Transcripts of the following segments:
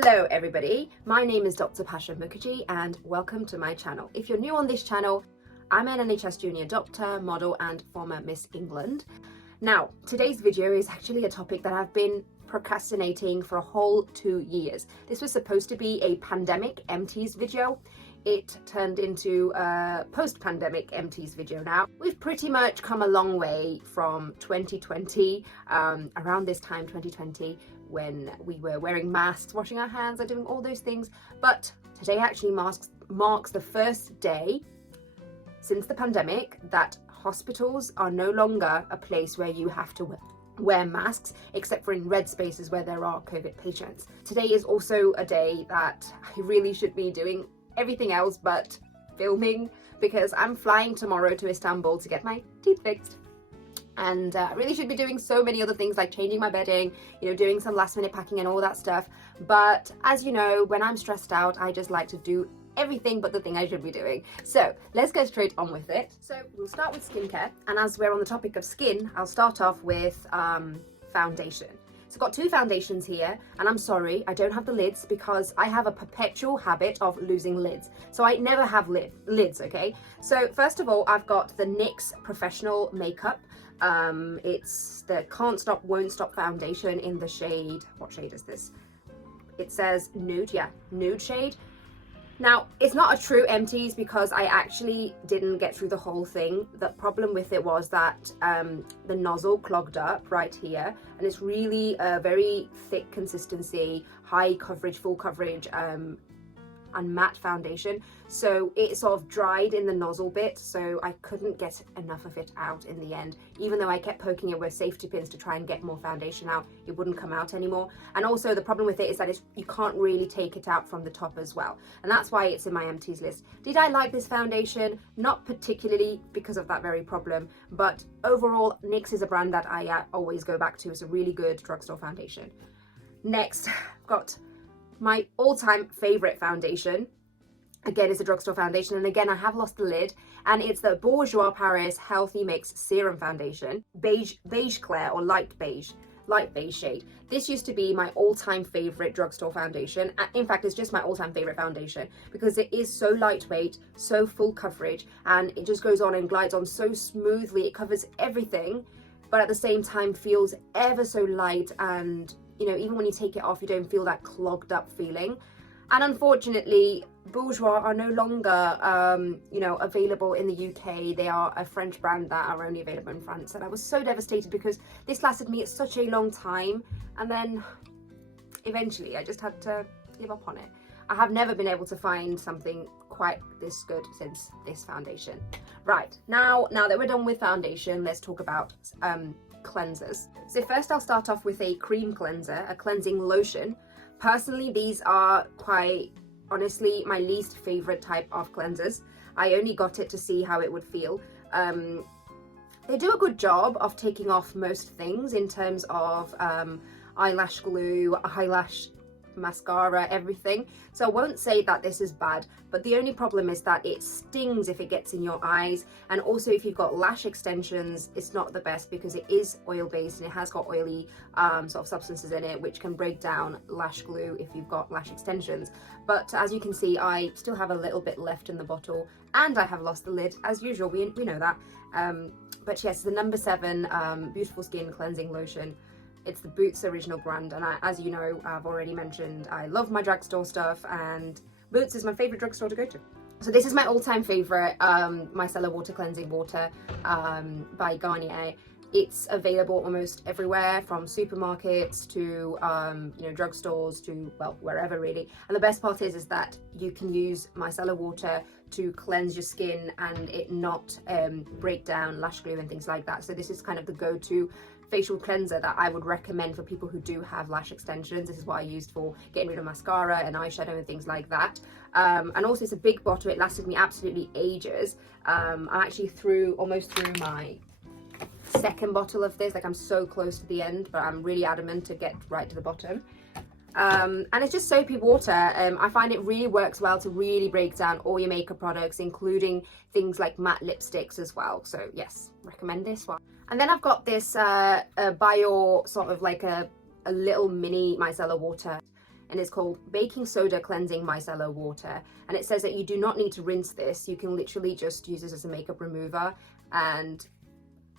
Hello everybody, my name is Dr. Bhasha Mukherjee and welcome to my channel. If you're new on this channel, I'm an NHS junior doctor, model and former Miss England. Now, today's video is actually a topic that I've been procrastinating for a whole 2 years. This was supposed to be a pandemic Empties video. It turned into a post-pandemic Empties video now. We've pretty much come a long way from 2020, around this time 2020, when we were wearing masks, washing our hands and doing all those things. But today actually marks the first day since the pandemic that hospitals are no longer a place where you have to wear masks, except for in red spaces where there are COVID patients. Today is also a day that I really should be doing everything else but filming, because I'm flying tomorrow to Istanbul to get my teeth fixed. And I really should be doing so many other things like changing my bedding, doing some last minute packing and all that stuff. But as you know, when I'm stressed out, I just like to do everything but the thing I should be doing. So let's go straight on with it. So we'll start with skincare. And as we're on the topic of skin, I'll start off with foundation. So I've got two foundations here, and I'm sorry, I don't have the lids because I have a perpetual habit of losing lids. So I never have lids, okay? So first of all, I've got the NYX Professional Makeup. It's the Can't Stop, Won't Stop foundation in the shade, what shade is this? It says nude, yeah, nude shade. Now, it's not a true Empties because I actually didn't get through the whole thing. The problem with it was that the nozzle clogged up right here, and it's really a very thick consistency, high coverage, full coverage, and matte foundation. So it sort of dried in the nozzle bit, so I couldn't get enough of it out in the end. Even though I kept poking it with safety pins to try and get more foundation out, it wouldn't come out anymore. And also the problem with it is that you can't really take it out from the top as well. And that's why it's in my Empties list. Did I like this foundation? Not particularly because of that very problem, but overall NYX is a brand that I always go back to. It's a really good drugstore foundation. Next, I've got my all-time favorite foundation. Again, it's a drugstore foundation, and again I have lost the lid, and it's the Bourjois Paris Healthy Mix Serum Foundation, beige clair, or light beige shade. This used to be my all-time favorite drugstore foundation. In fact, it's just my all-time favorite foundation because it is so lightweight, so full coverage, and it just goes on and glides on so smoothly. It covers everything, but at the same time feels ever so light, and even when you take it off, you don't feel that clogged up feeling. And unfortunately, Bourjois are no longer, available in the UK. They are a French brand that are only available in France. And I was so devastated because this lasted me such a long time. And then eventually I just had to give up on it. I have never been able to find something quite this good since this foundation. Right, now that we're done with foundation, let's talk about cleansers. So first I'll start off with a cream cleanser, a cleansing lotion. Personally, these are quite honestly my least favorite type of cleansers. I only got it to see how it would feel. They do a good job of taking off most things in terms of eyelash glue, eyelash mascara, everything. So I won't say that this is bad, but the only problem is that it stings if it gets in your eyes, and also if you've got lash extensions, it's not the best because it is oil based and it has got oily sort of substances in it which can break down lash glue if you've got lash extensions. But as you can see, I still have a little bit left in the bottle, and I have lost the lid as usual. We know that. But yes, the number 7 Beautiful Skin Cleansing Lotion. It's the Boots original brand, and as you know, I've already mentioned, I love my drugstore stuff, and Boots is my favorite drugstore to go to. So this is my all-time favorite micellar water cleansing water by Garnier. It's available almost everywhere, from supermarkets to drugstores to, well, wherever really. And the best part is that you can use micellar water to cleanse your skin and it not break down lash glue and things like that. So this is kind of the go-to facial cleanser that I would recommend for people who do have lash extensions. This is what I used for getting rid of mascara and eyeshadow and things like that. And also it's a big bottle. It lasted me absolutely ages. I'm actually almost through my second bottle of this. Like, I'm so close to the end, but I'm really adamant to get right to the bottom. And it's just soapy water. I find it really works well to really break down all your makeup products, including things like matte lipsticks as well. So yes, recommend this one. And then I've got this Bio, sort of like a little mini micellar water. and it's called Baking Soda Cleansing Micellar Water. And it says that you do not need to rinse this. You can literally just use this as a makeup remover. And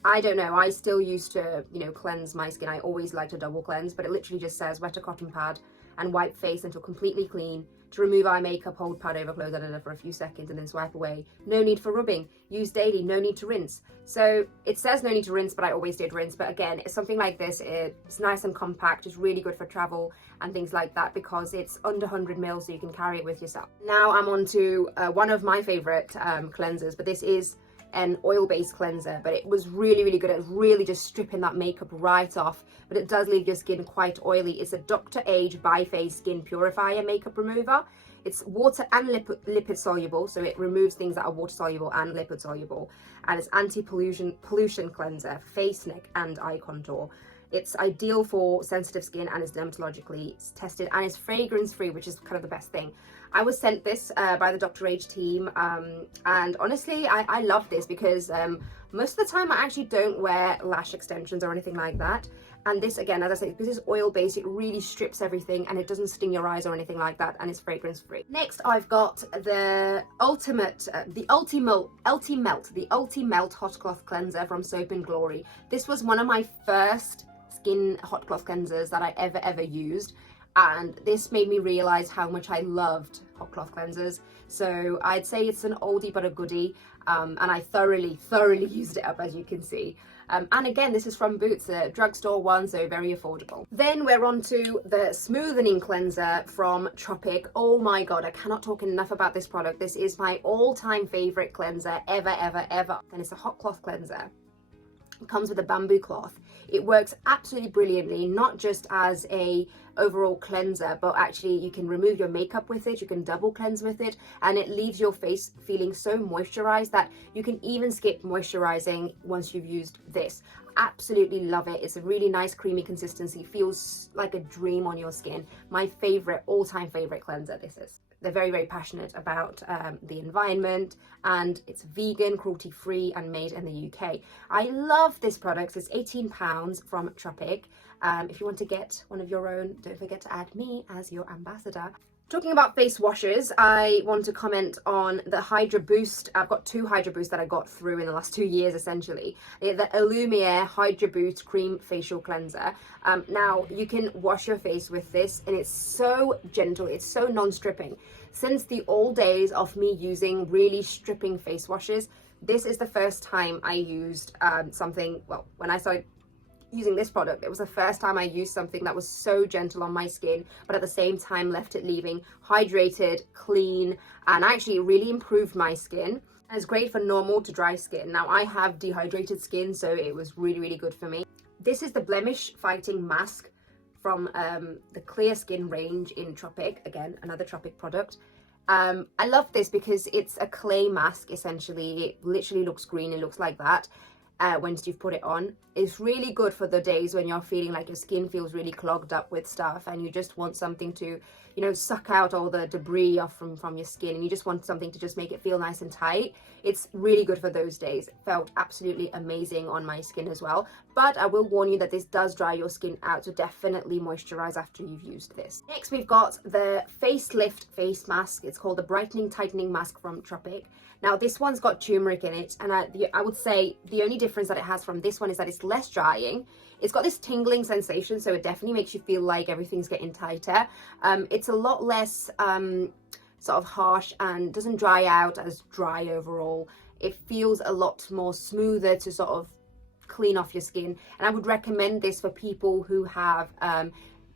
I don't know, I still used to, cleanse my skin. I always like to double cleanse, but it literally just says wet a cotton pad and wipe face until completely clean. To remove eye makeup, hold pad over clothes for a few seconds and then swipe away. No need for rubbing. Use daily. No need to rinse. So it says no need to rinse, but I always did rinse. But again, it's something like this. It's nice and compact. It's really good for travel and things like that because it's under 100 ml, so you can carry it with yourself. Now I'm on to one of my favorite cleansers, but this is an oil-based cleanser, but it was really, really good at really just stripping that makeup right off, but it does leave your skin quite oily. It's a Dr. Age Biphase Skin Purifier Makeup Remover. It's water and lipid soluble, so it removes things that are water soluble and lipid soluble, and it's anti-pollution cleanser for face, neck and eye contour. It's ideal for sensitive skin and is dermatologically tested and is fragrance free, which is kind of the best thing. I was sent this by the Dr. Age team, and honestly I love this because most of the time I actually don't wear lash extensions or anything like that. And this, again, as I say, because it's oil based, it really strips everything and it doesn't sting your eyes or anything like that, and it's fragrance free. Next, I've got the Ulti Melt Hot Cloth Cleanser from Soap and Glory. This was one of my first skin hot cloth cleansers that I ever used, and this made me realize how much I loved hot cloth cleansers. So I'd say it's an oldie but a goodie, and I thoroughly used it up, as you can see. And again, this is from Boots, a drugstore one, so very affordable. Then we're on to the smoothening cleanser from Tropic. Oh my god, I cannot talk enough about this product. This is my all-time favorite cleanser ever. And it's a hot cloth cleanser. It comes with a bamboo cloth. It works absolutely brilliantly, not just as a overall cleanser, but actually you can remove your makeup with it, you can double cleanse with it, and it leaves your face feeling so moisturized that you can even skip moisturizing once you've used this. Absolutely love it. It's a really nice creamy consistency, feels like a dream on your skin. My favorite, all-time favorite cleanser this is. They're very passionate about the environment, and it's vegan, cruelty-free and made in the UK. I love this product. It's £18 from Tropic. If you want to get one of your own, don't forget to add me as your ambassador. Talking about face washes, I want to comment on the Hydra Boost. I've got two Hydra Boosts that I got through in the last 2 years, essentially. The Illumiere Hydra Boost Cream Facial Cleanser. Now, you can wash your face with this, and it's so gentle, it's so non-stripping. Since the old days of me using really stripping face washes, this is the first time I used when I started using this product, it was the first time I used something that was so gentle on my skin, but at the same time left it leaving hydrated, clean, and actually really improved my skin. And it's great for normal to dry skin. Now, I have dehydrated skin, so it was really good for me. This is the blemish fighting mask from the Clear Skin range in Tropic. Again, another Tropic product. I love this because it's a clay mask, essentially. It literally looks green, it looks like that. Once you've put it on. It's really good for the days when you're feeling like your skin feels really clogged up with stuff and you just want something to, suck out all the debris off from your skin, and you just want something to just make it feel nice and tight. It's really good for those days. It felt absolutely amazing on my skin as well. But I will warn you that this does dry your skin out, so definitely moisturize after you've used this. Next, we've got the Facelift Face Mask. It's called the Brightening Tightening Mask from Tropic. Now, this one's got turmeric in it, and I would say the only difference that it has from this one is that it's less drying. It's got this tingling sensation, so it definitely makes you feel like everything's getting tighter. It's a lot less sort of harsh and doesn't dry out as dry overall. It feels a lot more smoother to sort of clean off your skin, and I would recommend this for people who have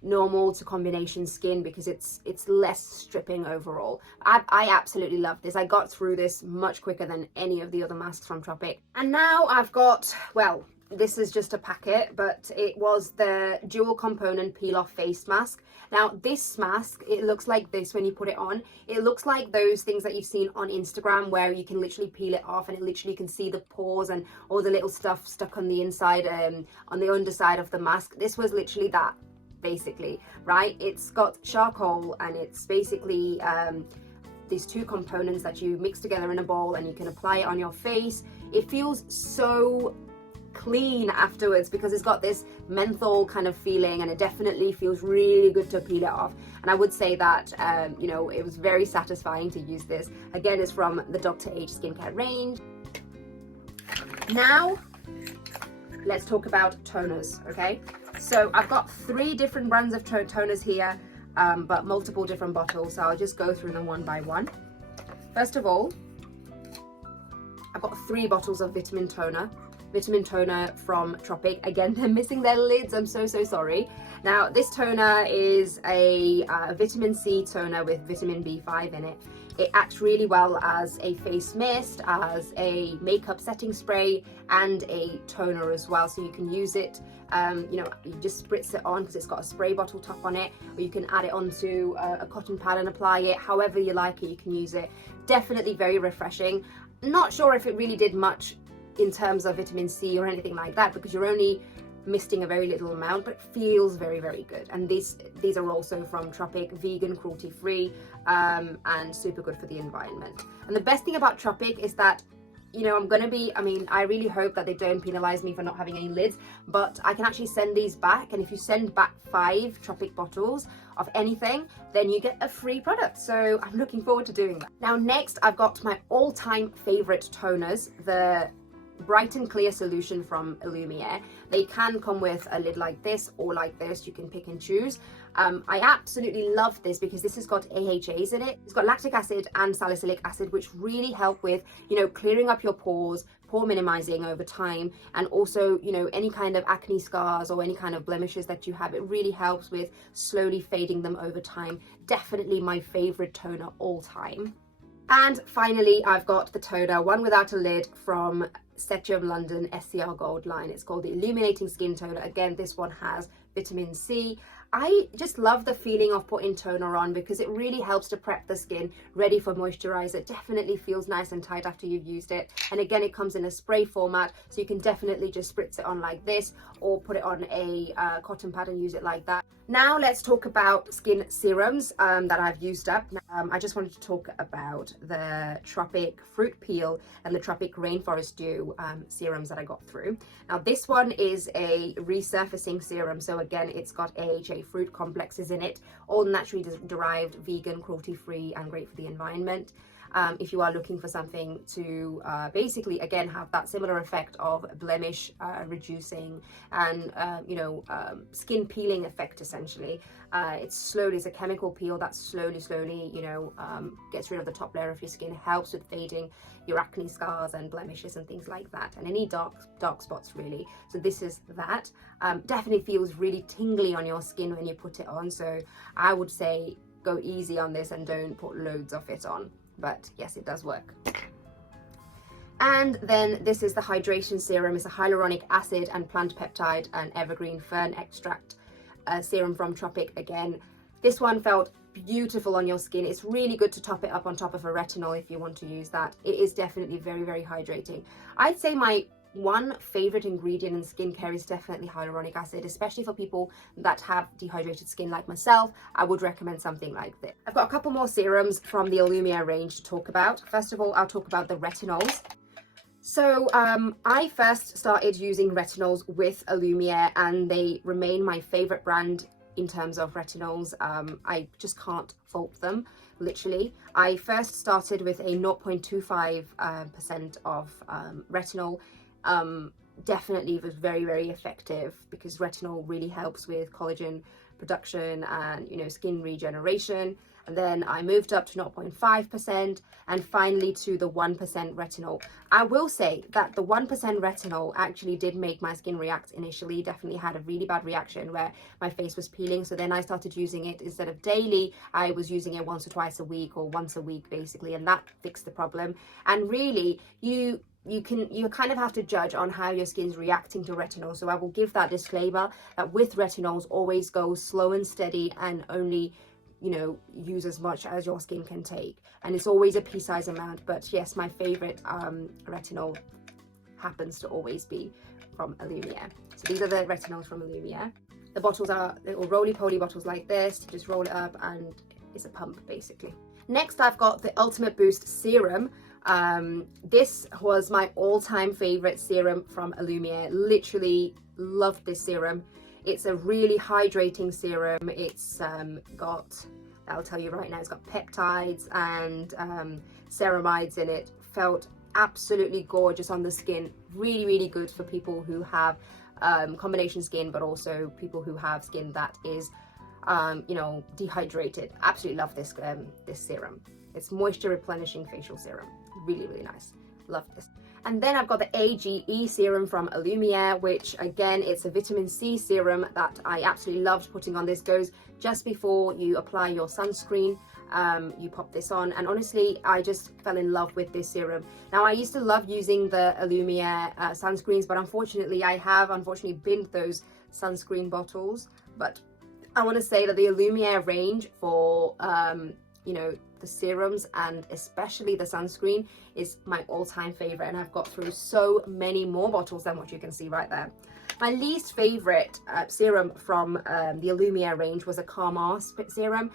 normal to combination skin because it's less stripping overall. I absolutely love this. I got through this much quicker than any of the other masks from Tropic. And now I've got, well, this is just a packet, but it was the dual component peel off face mask. Now, this mask, it looks like this when you put it on. It looks like those things that you've seen on Instagram where you can literally peel it off and it literally can see the pores and all the little stuff stuck on the inside, on the underside of the mask. This was literally that, basically, right? It's got charcoal, and it's basically these two components that you mix together in a bowl, and you can apply it on your face. It feels so clean afterwards because it's got this menthol kind of feeling, and it definitely feels really good to peel it off. And I would say that, you know, it was very satisfying to use this. Again, it's from the Dr. H skincare range. Now, let's talk about toners, okay? So I've got 3 different brands of toners here, but multiple different bottles. So I'll just go through them one by one. First of all, I've got 3 bottles of vitamin toner from Tropic. Again, they're missing their lids. I'm so sorry. Now, this toner is a vitamin C toner with vitamin B5 in it. It acts really well as a face mist, as a makeup setting spray, and a toner as well. So you can use it, you know, you just spritz it on because it's got a spray bottle top on it, or you can add it onto a cotton pad and apply it. However you like it, you can use it. Definitely very refreshing. Not sure if it really did much in terms of vitamin C or anything like that, because you're only misting a very little amount, but feels very good. And these are also from Tropic, vegan, cruelty free, and super good for the environment. And the best thing about Tropic is that, you know, I really hope that they don't penalize me for not having any lids, but I can actually send these back. And if you send back 5 Tropic bottles of anything, then you get a free product. So I'm looking forward to doing that. Now, next, I've got my all-time favorite toners, the Bright and Clear solution from Lumiere. They can come with a lid like this or like this. You can pick and choose. I absolutely love this because this has got AHAs in it. It's got lactic acid and salicylic acid, which really help with, you know, clearing up your pores, pore minimizing over time, and also, you know, any kind of acne scars or any kind of blemishes that you have. It really helps with slowly fading them over time. Definitely my favorite toner all time. And finally, I've got the toner, one without a lid, from Cetium London SCR Gold line. It's called the Illuminating Skin Toner. Again, this one has vitamin C. I just love the feeling of putting toner on because it really helps to prep the skin ready for moisturizer. It definitely feels nice and tight after you've used it. And again, it comes in a spray format, so you can definitely just spritz it on like this or put it on a cotton pad and use it like that. Now let's talk about skin serums that I've used up. I just wanted to talk about the Tropic Fruit Peel and the Tropic Rainforest Dew serums that I got through. Now this one is a resurfacing serum, so again, it's got AHA fruit complexes in it, all naturally derived, vegan, cruelty-free, and great for the environment. If you are looking for something to basically, again, have that similar effect of blemish reducing and, you know, skin peeling effect, essentially. It's a chemical peel that slowly, you know, gets rid of the top layer of your skin, helps with fading your acne scars and blemishes and things like that, and any dark spots, really. So this is that. Definitely feels really tingly on your skin when you put it on. So I would say go easy on this and don't put loads of it on. But yes, it does work. And then this is the hydration serum. It's a hyaluronic acid and plant peptide and evergreen fern extract serum from Tropic. Again, this one felt beautiful on your skin. It's really good to top it up on top of a retinol if you want to use that. It is definitely very hydrating. I'd say my one favorite ingredient in skincare is definitely hyaluronic acid, especially for people that have dehydrated skin like myself. I would recommend something like this. I've got a couple more serums from the Lumiere range to talk about. First of all, I'll talk about the retinols. So I first started using retinols with Lumiere, and they remain my favorite brand in terms of retinols. I just can't fault them, literally. I first started with a 0.25% of retinol. Definitely was very effective because retinol really helps with collagen production and, you know, skin regeneration. And then I moved up to 0.5% and finally to the 1% retinol. I will say that the 1% retinol actually did make my skin react initially. Definitely had a really bad reaction where my face was peeling. So then I started using it instead of daily. I was using it once or twice a week, or once a week basically, and that fixed the problem. And really, you kind of have to judge on how your skin's reacting to retinol. So I will give that disclaimer that with retinols, always go slow and steady and only, you know, use as much as your skin can take. And it's always a pea-sized amount. But yes, my favorite retinol happens to always be from Lumiere. So these are the retinols from Lumiere. The bottles are little roly-poly bottles like this. You just roll it up and it's a pump basically. Next, I've got the Ultimate Boost Serum. This was my all-time favorite serum from Illumiere. Literally loved this serum. It's a really hydrating serum. It's got, I'll tell you right now, it's got peptides and ceramides in it. Felt absolutely gorgeous on the skin. Really, really good for people who have combination skin, but also people who have skin that is you know, dehydrated. Absolutely love this this serum. It's moisture replenishing facial serum. Really, really nice. Love this. And then I've got the AGE serum from Illumiere, which again, it's a vitamin C serum that I absolutely loved putting on. This goes just before you apply your sunscreen. You pop this on, and honestly, I just fell in love with this serum. Now, I used to love using the Illumiere sunscreens, but unfortunately, I have binned those sunscreen bottles. But I want to say that the Illumiere range for you know, the serums and especially the sunscreen is my all-time favorite, and I've got through so many more bottles than what you can see right there. My least favorite serum from the Illumiere range was a Calmar serum.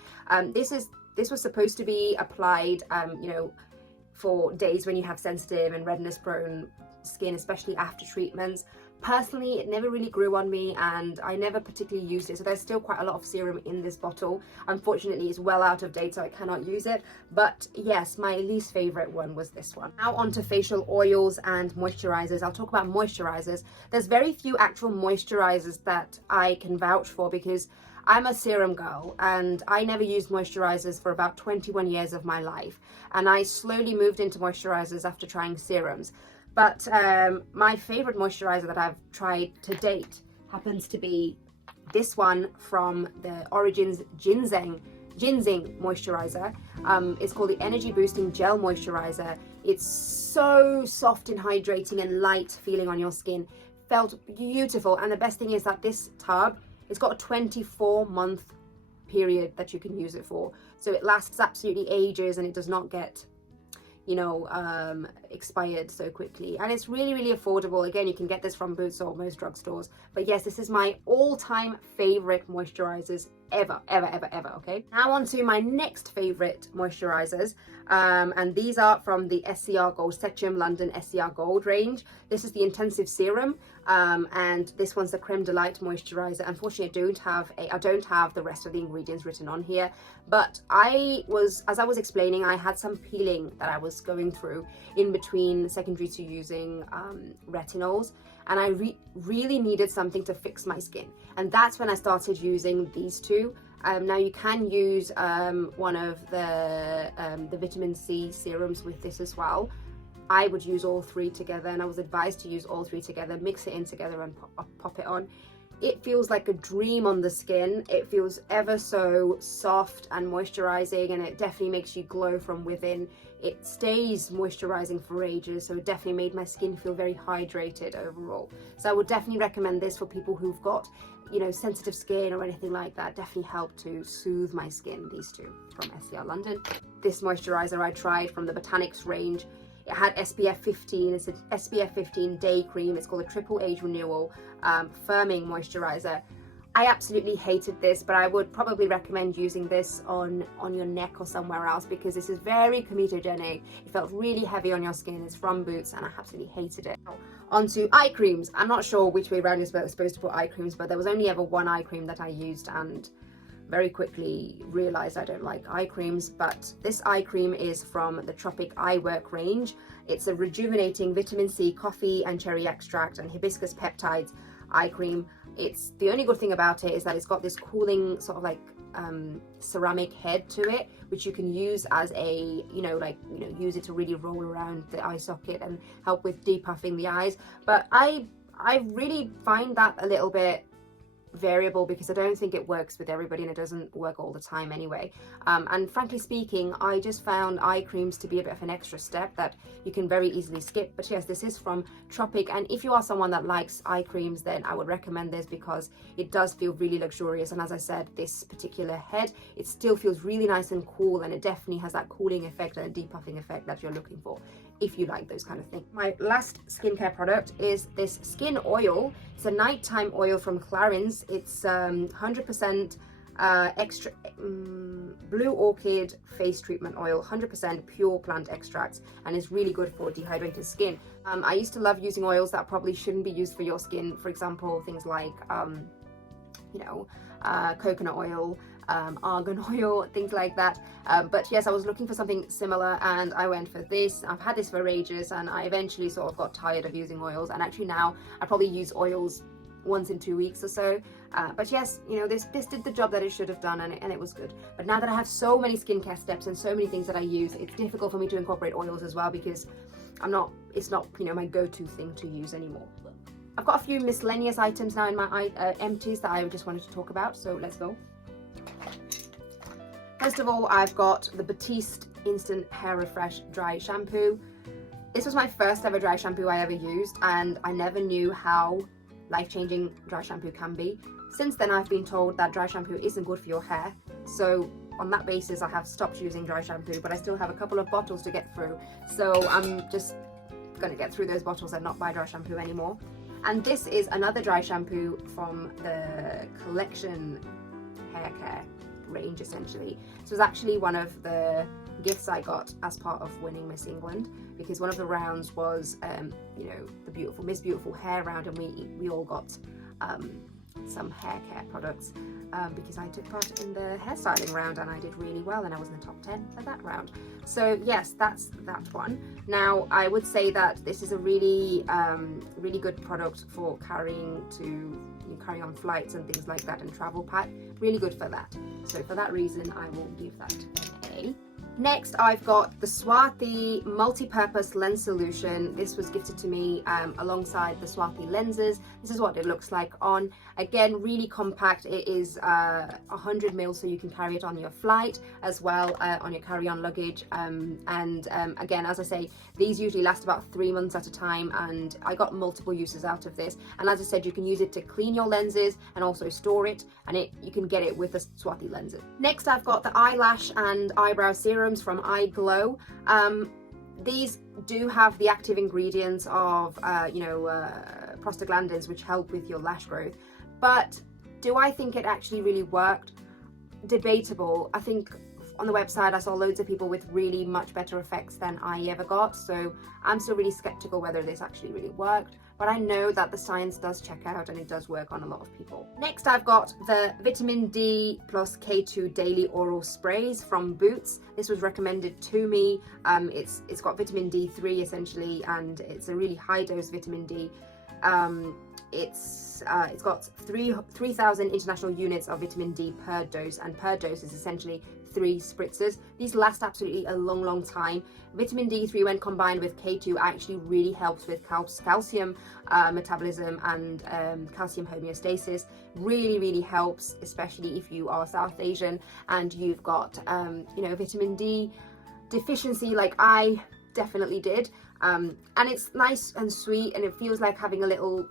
This was supposed to be applied you know, for days when you have sensitive and redness prone skin, especially after treatments. Personally, it never really grew on me and I never particularly used it, so there's still quite a lot of serum in this bottle. Unfortunately, it's well out of date, so I cannot use it. But yes, my least favorite one was this one. Now onto facial oils and moisturizers. I'll talk about moisturizers. There's very few actual moisturizers that I can vouch for because I'm a serum girl and I never used moisturizers for about 21 years of my life, and I slowly moved into moisturizers after trying serums. But my favorite moisturizer that I've tried to date happens to be this one from the Origins Ginseng moisturizer. It's called the Energy Boosting Gel Moisturizer. It's so soft and hydrating and light feeling on your skin. Felt beautiful, and the best thing is that this tub, it's got a 24-month period that you can use it for. So it lasts absolutely ages and it does not get, you know, expired so quickly, and it's really, really affordable. Again, you can get this from Boots or most drugstores. But yes, this is my all-time favorite moisturizers ever. Okay, now on to my next favorite moisturizers, and these are from the SCR Gold Sectum London SCR Gold range. This is the intensive serum, and this one's the creme de light moisturizer. Unfortunately, I don't have the rest of the ingredients written on here, but as I was explaining, I had some peeling that I was going through in between secondary to using retinols, and I really needed something to fix my skin, and that's when I started using these two. Now you can use one of the vitamin C serums with this as well. I would use all three together, and I was advised to use all three together, mix it in together and pop it on. It feels like a dream on the skin. It feels ever so soft and moisturizing, and it definitely makes you glow from within. It stays moisturizing for ages, so it definitely made my skin feel very hydrated overall. So I would definitely recommend this for people who've got, you know, sensitive skin or anything like that. Definitely help to soothe my skin, these two from SCR London. This moisturizer I tried from the Botanics range. It had SPF 15, it's an SPF 15 day cream. It's called a Triple Age Renewal Firming Moisturizer. I absolutely hated this, but I would probably recommend using this on your neck or somewhere else because this is very comedogenic. It felt really heavy on your skin. It's from Boots and I absolutely hated it. Onto eye creams. I'm not sure which way around you're supposed to put eye creams, but there was only ever one eye cream that I used and very quickly realized I don't like eye creams. But this eye cream is from the Tropic Eye Work range. It's a rejuvenating vitamin C, coffee and cherry extract and hibiscus peptides eye cream. It's the only good thing about it is that it's got this cooling sort of like ceramic head to it, which you can use as a use it to really roll around the eye socket and help with depuffing the eyes. But I really find that a little bit variable because I don't think it works with everybody, and it doesn't work all the time anyway. And frankly speaking, I just found eye creams to be a bit of an extra step that you can very easily skip. But yes, this is from Tropic, and if you are someone that likes eye creams, then I would recommend this because it does feel really luxurious. And as I said, this particular head, it still feels really nice and cool, and it definitely has that cooling effect and a depuffing effect that you're looking for if you like those kind of things. My last skincare product is this skin oil. It's a nighttime oil from Clarins. It's 100% Blue Orchid Face Treatment Oil, 100% pure plant extracts, and is really good for dehydrated skin. I used to love using oils that probably shouldn't be used for your skin. For example, things like, coconut oil, argan oil, things like that. But yes, I was looking for something similar and I went for this. I've had this for ages and I eventually sort of got tired of using oils, and actually now I probably use oils once in 2 weeks or so. But yes, this did the job that it should have done, and it was good. But now that I have so many skincare steps and so many things that I use, it's difficult for me to incorporate oils as well, because it's not my go-to thing to use anymore. I've got a few miscellaneous items now in my empties that I just wanted to talk about, so let's go. First of all, I've got the Batiste Instant Hair Refresh Dry Shampoo. This was my first ever dry shampoo I ever used, and I never knew how life-changing dry shampoo can be. Since then, I've been told that dry shampoo isn't good for your hair, so on that basis I have stopped using dry shampoo, but I still have a couple of bottles to get through, so I'm just gonna get through those bottles and not buy dry shampoo anymore. And this is another dry shampoo from the Collection hair care range, essentially. This was actually one of the gifts I got as part of winning Miss England, because one of the rounds was the beautiful Miss Beautiful hair round, and we all got some hair care products because I took part in the hairstyling round and I did really well, and I was in the top 10 for that round. So yes, that's that one. Now I would say that this is a really really good product for carrying on flights and things like that, and travel pack, really good for that. So for that reason I will give that an A. Next, I've got the Swathi Multi-Purpose Lens Solution. This was gifted to me alongside the Swathi lenses. This is what it looks like on. Again, really compact. It is 100 ml, so you can carry it on your flight as well, on your carry-on luggage. Again, as I say, these usually last about 3 months at a time, and I got multiple uses out of this. And as I said, you can use it to clean your lenses and also store it, and you can get it with the Swathi lenses. Next, I've got the eyelash and eyebrow serums from Eye Glow. These do have the active ingredients of prostaglandins, which help with your lash growth, but do I think it actually really worked? Debatable. I think on the website I saw loads of people with really much better effects than I ever got, so I'm still really skeptical whether this actually really worked, but I know that the science does check out and it does work on a lot of people. Next, I've got the Vitamin D plus K2 Daily Oral Sprays from Boots. This was recommended to me. It's got vitamin D3 essentially, and it's a really high dose vitamin D. It's got 3,000 international units of vitamin D per dose, and per dose is essentially 3 spritzers. These last absolutely a long time. Vitamin D3, when combined with K2, actually really helps with calcium metabolism and calcium homeostasis. Really helps, especially if you are South Asian and you've got vitamin D deficiency like I definitely did. And it's nice and sweet, and it feels like having a little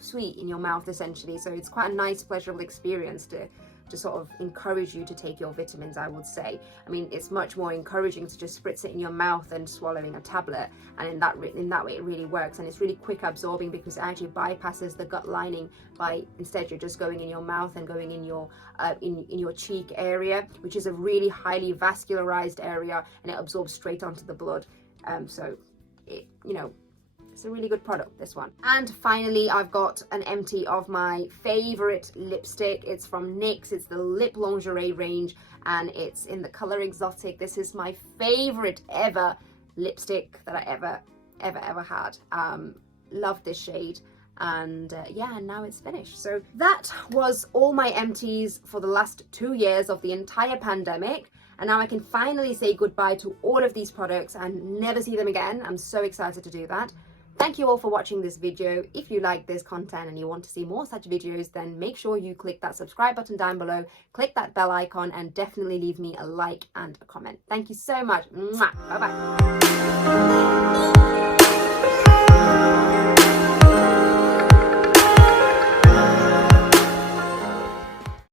sweet in your mouth essentially, so it's quite a nice pleasurable experience to sort of encourage you to take your vitamins, I would say. I mean, it's much more encouraging to just spritz it in your mouth than swallowing a tablet, and in that way it really works, and it's really quick absorbing because it actually bypasses the gut lining by instead you're just going in your mouth and going in your cheek area, which is a really highly vascularized area, and it absorbs straight onto the blood. So it's a really good product, this one. And finally, I've got an empty of my favorite lipstick. It's from NYX. It's the Lip Lingerie range, and it's in the color Exotic. This is my favorite ever lipstick that I ever had. Love this shade. And yeah, and now it's finished. So that was all my empties for the last 2 years of the entire pandemic. And now I can finally say goodbye to all of these products and never see them again. I'm so excited to do that. Thank you all for watching this video. If you like this content and you want to see more such videos, then make sure you click that subscribe button down below, click that bell icon, and definitely leave me a like and a comment. Thank you so much. Bye bye.